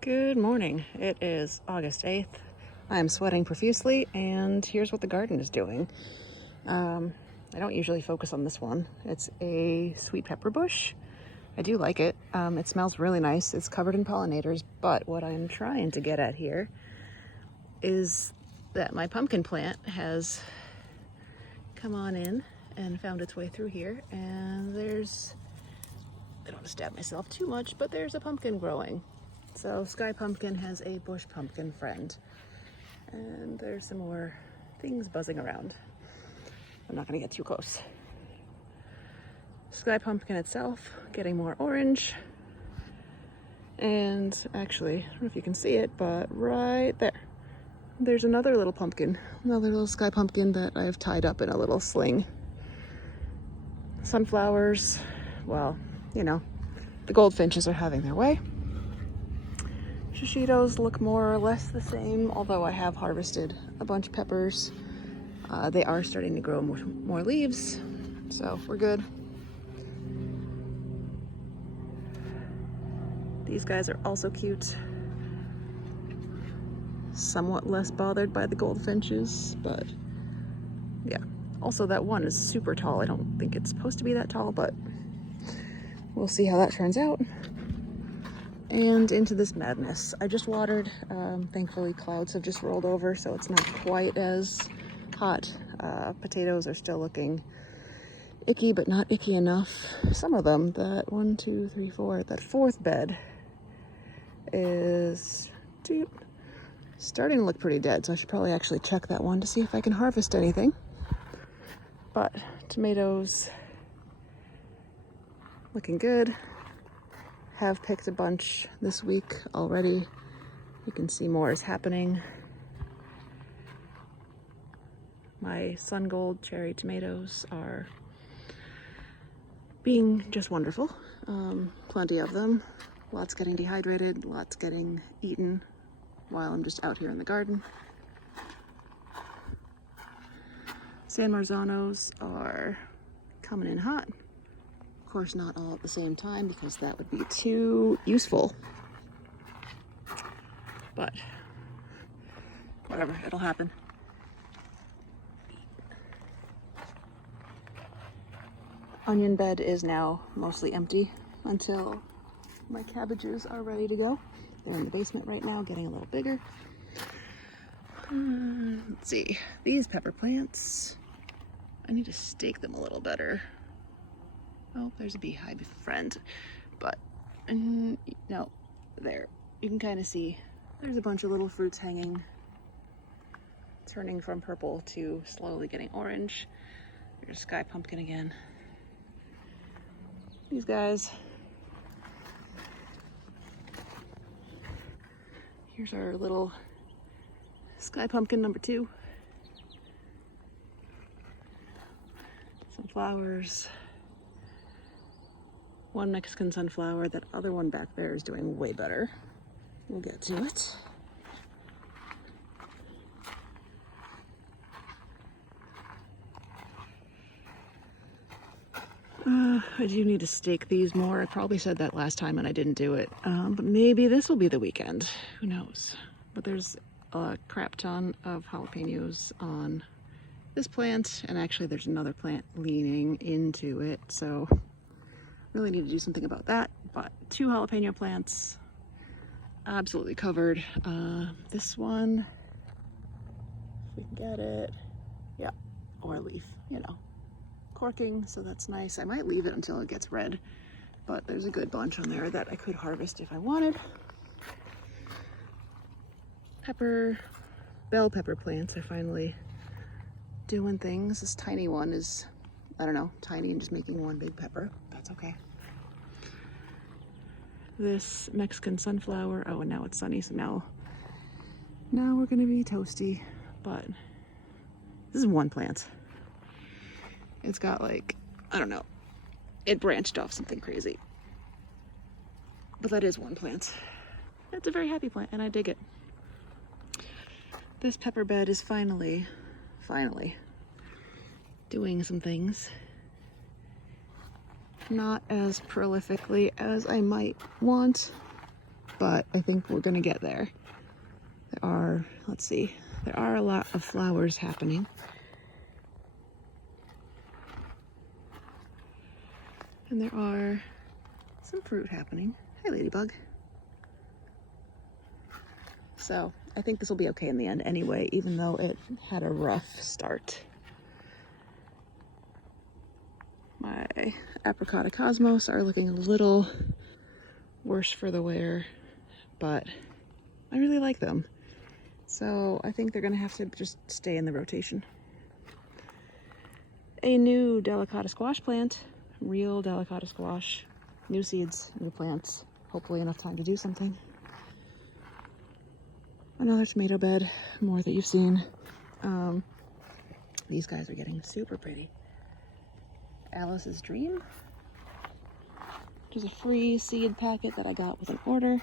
Good morning. It is August 8th. I am sweating profusely, and here's what the garden is doing. I don't usually focus on this one. It's a sweet pepper bush. I do like it. It smells really nice. It's covered in pollinators, but what I'm trying to get at here is that my pumpkin plant has come on in and found its way through here, and I don't want to stab myself too much, but there's a pumpkin growing. So Sky Pumpkin has a bush pumpkin friend, and there's some more things buzzing around. I'm not gonna get too close. Sky Pumpkin itself getting more orange, and actually, I don't know if you can see it, but right there's another little pumpkin, another little Sky Pumpkin that I've tied up in a little sling. Sunflowers, well, you know, the goldfinches are having their way. Shishitos look more or less the same, although I have harvested a bunch of peppers. They are starting to grow more leaves, so we're good. These guys are also cute. Somewhat less bothered by the goldfinches, but yeah. Also, that one is super tall. I don't think it's supposed to be that tall, but we'll see how that turns out. And into this madness. I just watered. Thankfully, clouds have just rolled over, so it's not quite as hot. Potatoes are still looking icky, but not icky enough. Some of them, that 1, 2, 3, 4, that fourth bed is starting to look pretty dead, so I should probably actually check that one to see if I can harvest anything. But tomatoes looking good. Have picked a bunch this week already. You can see more is happening. My sun gold cherry tomatoes are being just wonderful. Plenty of them. Lots getting dehydrated, lots getting eaten while I'm just out here in the garden. San Marzanos are coming in hot. Of course, not all at the same time because that would be too useful. But whatever, it'll happen. Onion bed is now mostly empty until my cabbages are ready to go. They're in the basement right now, getting a little bigger. Let's see, these pepper plants, I need to stake them a little better. Oh, there's a beehive friend, but no, there. You can kind of see there's a bunch of little fruits hanging, turning from purple to slowly getting orange. There's Sky Pumpkin again. These guys. Here's our little Sky Pumpkin number 2. Some flowers. One Mexican sunflower, that other one back there is doing way better. We'll get to it. I do need to stake these more. I probably said that last time and I didn't do it. But maybe this will be the weekend. Who knows? But there's a crap ton of jalapenos on this plant, and actually there's another plant leaning into it, so really need to do something about that. But 2 jalapeno plants, absolutely covered. This one, if we can get it, yeah, or a leaf, you know, corking, so that's nice. I might leave it until it gets red, but there's a good bunch on there that I could harvest if I wanted. Bell pepper plants are finally doing things. This tiny one is, I don't know, tiny and just making one big pepper. That's okay. This Mexican sunflower, oh, and now it's sunny, so now we're gonna be toasty. But this is one plant. It's got like, I don't know, it branched off something crazy. But that is one plant. It's a very happy plant and I dig it. This pepper bed is finally doing some things. Not as prolifically as I might want, but I think we're gonna get there. There are, let's see, there are a lot of flowers happening. And there are some fruit happening. Hi, ladybug. So I think this will be okay in the end anyway, even though it had a rough start. My Apricota Cosmos are looking a little worse for the wear, but I really like them. So I think they're gonna have to just stay in the rotation. A new delicata squash plant, real delicata squash, new seeds, new plants, hopefully enough time to do something. Another tomato bed, more that you've seen. These guys are getting super pretty. Alice's Dream, which is a free seed packet that I got with an order.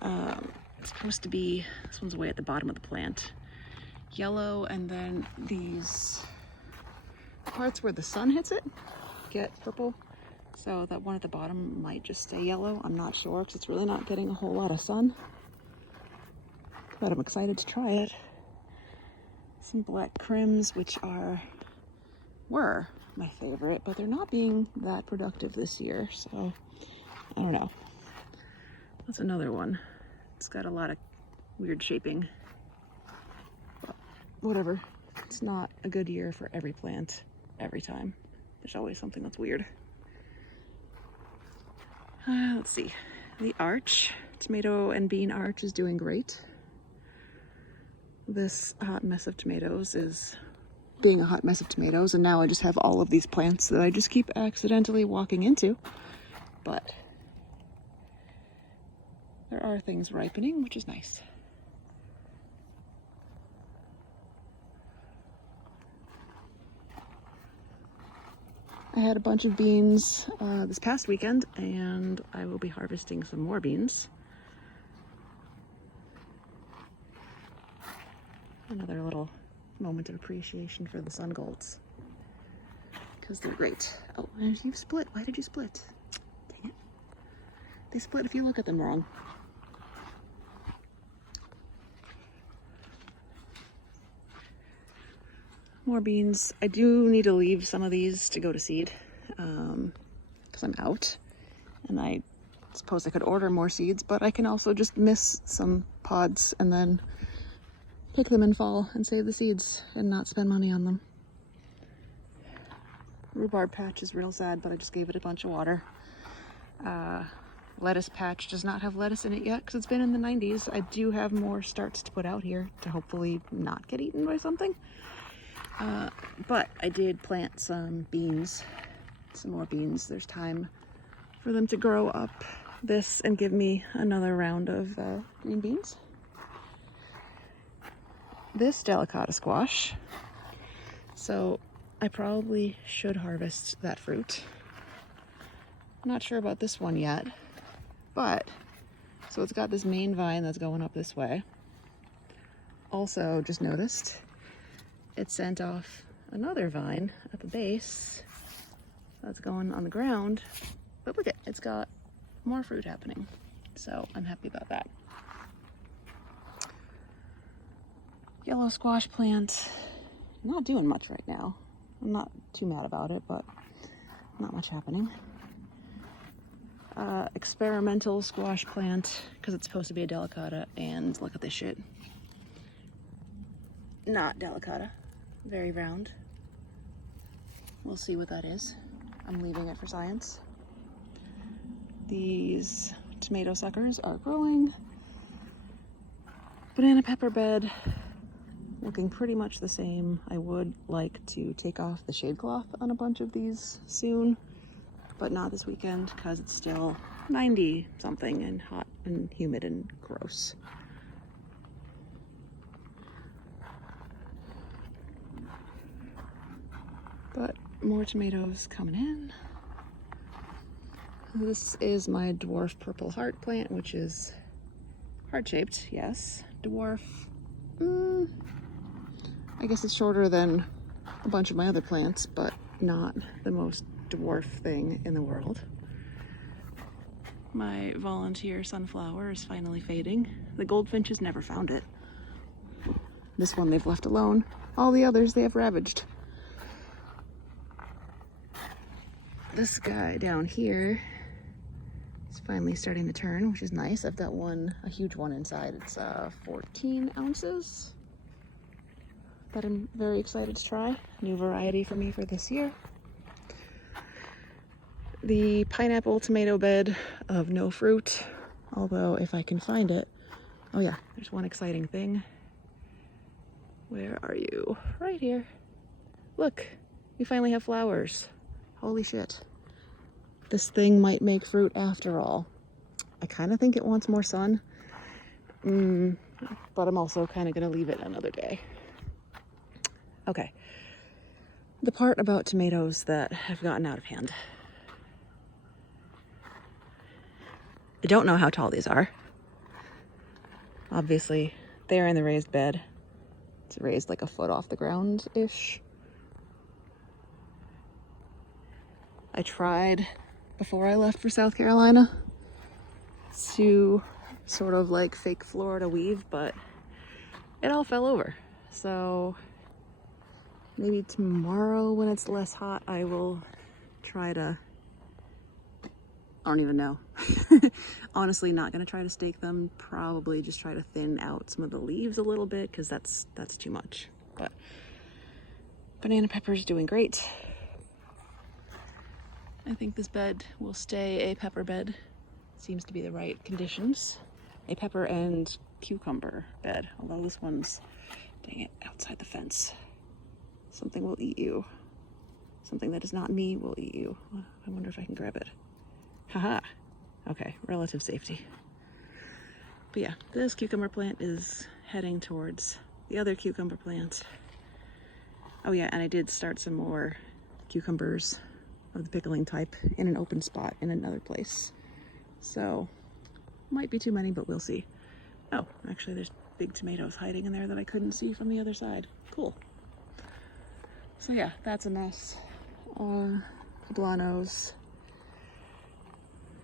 It's supposed to be, this one's way at the bottom of the plant, yellow, and then these parts where the sun hits it get purple. So that one at the bottom might just stay yellow. I'm not sure because it's really not getting a whole lot of sun. But I'm excited to try it. Some black crims, which were my favorite, but they're not being that productive this year, so I don't know. That's another one. It's got a lot of weird shaping, but whatever. It's not a good year for every plant every time. There's always something that's weird. Let's see. The arch, tomato and bean arch, is doing great. This hot mess of tomatoes is being a hot mess of tomatoes, and now I just have all of these plants that I just keep accidentally walking into. But there are things ripening, which is nice. I had a bunch of beans this past weekend, and I will be harvesting some more beans. Another little moment of appreciation for the sun golds, because they're great. Oh, and you've split. Why did you split? Dang it. They split if you look at them wrong. More beans. I do need to leave some of these to go to seed because I'm out, and I suppose I could order more seeds, but I can also just miss some pods and then pick them in fall and save the seeds and not spend money on them. Rhubarb patch is real sad, but I just gave it a bunch of water. Lettuce patch does not have lettuce in it yet because it's been in the 90s. I do have more starts to put out here to hopefully not get eaten by something. But I did plant some beans, some more beans. There's time for them to grow up this and give me another round of green beans. This delicata squash, so I probably should harvest that fruit. I'm not sure about this one yet, but so it's got this main vine that's going up this way. Also, just noticed it sent off another vine at the base that's going on the ground, but look at it's got more fruit happening, so I'm happy about that. Yellow squash plant, not doing much right now. I'm not too mad about it, but not much happening. Experimental squash plant, because it's supposed to be a delicata, and look at this shit. Not delicata, very round. We'll see what that is. I'm leaving it for science. These tomato suckers are growing. Banana pepper bed, looking pretty much the same. I would like to take off the shade cloth on a bunch of these soon, but not this weekend because it's still 90 something and hot and humid and gross. But more tomatoes coming in. This is my dwarf purple heart plant, which is heart-shaped, yes. Dwarf, I guess it's shorter than a bunch of my other plants, but not the most dwarf thing in the world. My volunteer sunflower is finally fading. The goldfinches never found it. This one they've left alone. All the others they have ravaged. This guy down here is finally starting to turn, which is nice. I've got a huge one inside. It's 14 ounces that I'm very excited to try. New variety for me for this year. The pineapple tomato bed of no fruit, although if I can find it. Oh yeah, there's one exciting thing. Where are you? Right here. Look, we finally have flowers. Holy shit. This thing might make fruit after all. I kind of think it wants more sun, but I'm also kind of going to leave it another day. Okay, the part about tomatoes that have gotten out of hand. I don't know how tall these are. Obviously, they're in the raised bed. It's raised like a foot off the ground-ish. I tried, before I left for South Carolina, to sort of like fake Florida weave, but it all fell over. So maybe tomorrow when it's less hot, I will try to, I don't even know. Honestly, not gonna try to stake them. Probably just try to thin out some of the leaves a little bit, because that's too much. But banana pepper's doing great. I think this bed will stay a pepper bed. Seems to be the right conditions. A pepper and cucumber bed, although this one's, dang it, outside the fence. Something will eat you. Something that is not me will eat you. I wonder if I can grab it. Haha. Okay, relative safety. But yeah, this cucumber plant is heading towards the other cucumber plant. Oh yeah, and I did start some more cucumbers of the pickling type in an open spot in another place. So, might be too many, but we'll see. Oh, actually there's big tomatoes hiding in there that I couldn't see from the other side. Cool. So yeah, that's a mess. Poblanos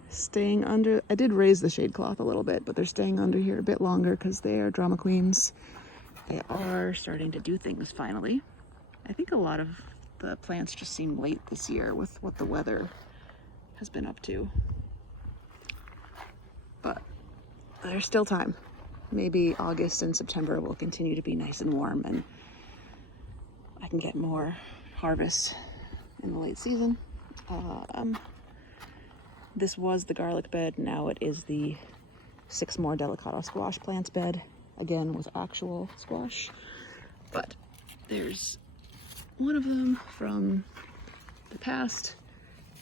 staying under. I did raise the shade cloth a little bit, but they're staying under here a bit longer because they are drama queens. They are starting to do things finally. I think a lot of the plants just seem late this year with what the weather has been up to. But there's still time. Maybe August and September will continue to be nice and warm and I can get more harvest in the late season. This was the garlic bed. Now it is the 6 more delicata squash plants bed. Again, with actual squash. But there's one of them from the past.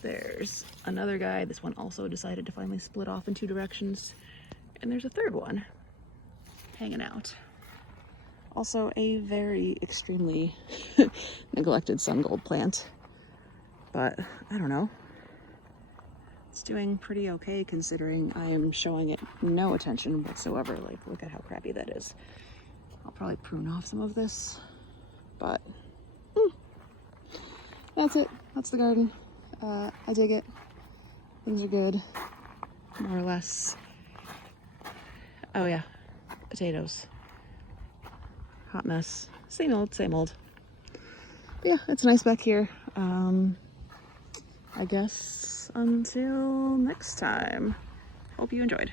There's another guy. This one also decided to finally split off in 2 directions. And there's a third one hanging out. Also a very extremely neglected sun gold plant. But I don't know. It's doing pretty okay considering I am showing it no attention whatsoever. Like, look at how crappy that is. I'll probably prune off some of this, but that's it. That's the garden. I dig it. Things are good, more or less. Oh yeah, potatoes. Hot mess. Same old, same old. But yeah, it's nice back here. I guess until next time. Hope you enjoyed.